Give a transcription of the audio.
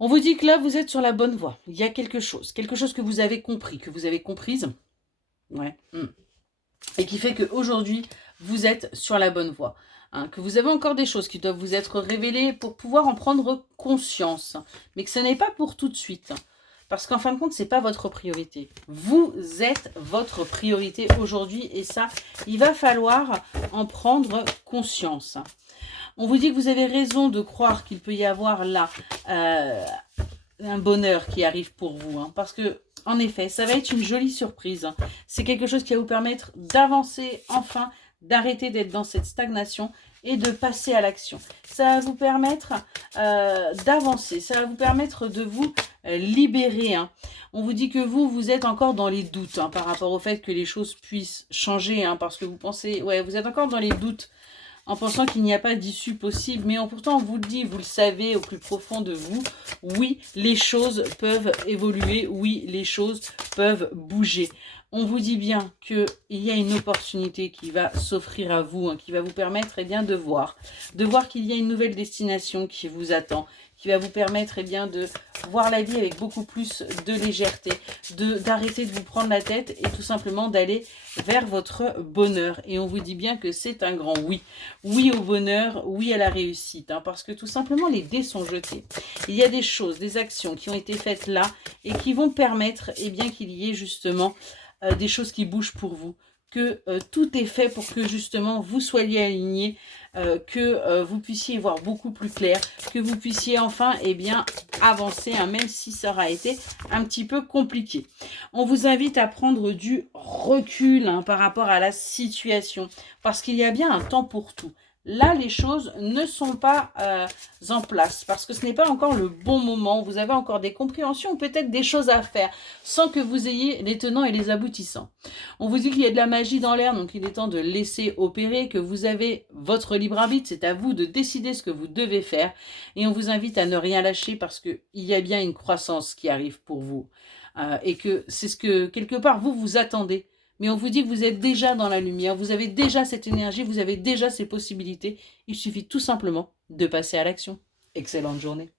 On vous dit que là, vous êtes sur la bonne voie. Il y a quelque chose que vous avez compris, que vous avez comprise. Ouais. Et qui fait qu'aujourd'hui, vous êtes sur la bonne voie. Hein, que vous avez encore des choses qui doivent vous être révélées pour pouvoir en prendre conscience. Mais que ce n'est pas pour tout de suite. Parce qu'en fin de compte, ce n'est pas votre priorité. Vous êtes votre priorité aujourd'hui. Et ça, il va falloir en prendre conscience. On vous dit que vous avez raison de croire qu'il peut y avoir là un bonheur qui arrive pour vous. Hein, parce que, en effet, ça va être une jolie surprise. Hein. C'est quelque chose qui va vous permettre d'avancer enfin, d'arrêter d'être dans cette stagnation et de passer à l'action. Ça va vous permettre d'avancer, ça va vous permettre de vous libérer. Hein. On vous dit que vous êtes encore dans les doutes hein, par rapport au fait que les choses puissent changer, hein, parce que vous pensez, ouais, vous êtes encore dans les doutes en pensant qu'il n'y a pas d'issue possible. Mais pourtant, on vous le dit, vous le savez au plus profond de vous, oui, les choses peuvent évoluer, oui, les choses peuvent bouger. On vous dit bien qu'il y a une opportunité qui va s'offrir à vous, hein, qui va vous permettre de voir qu'il y a une nouvelle destination qui vous attend, qui va vous permettre de voir la vie avec beaucoup plus de légèreté, d'arrêter de vous prendre la tête et tout simplement d'aller vers votre bonheur. Et on vous dit bien que c'est un grand oui. Oui au bonheur, oui à la réussite, hein, parce que tout simplement les dés sont jetés. Il y a des choses, des actions qui ont été faites là et qui vont permettre qu'il y ait justement des choses qui bougent pour vous, que tout est fait pour que justement vous soyez alignés, que vous puissiez y voir beaucoup plus clair, que vous puissiez enfin avancer, hein, même si ça aura été un petit peu compliqué. On vous invite à prendre du recul hein, par rapport à la situation, parce qu'il y a bien un temps pour tout. Là, les choses ne sont pas en place parce que ce n'est pas encore le bon moment. Vous avez encore des compréhensions, peut-être des choses à faire sans que vous ayez les tenants et les aboutissants. On vous dit qu'il y a de la magie dans l'air, donc il est temps de laisser opérer, que vous avez votre libre arbitre. C'est à vous de décider ce que vous devez faire. Et on vous invite à ne rien lâcher parce qu'il y a bien une croissance qui arrive pour vous. Et que c'est ce que, quelque part, vous attendez. Mais on vous dit que vous êtes déjà dans la lumière, vous avez déjà cette énergie, vous avez déjà ces possibilités. Il suffit tout simplement de passer à l'action. Excellente journée.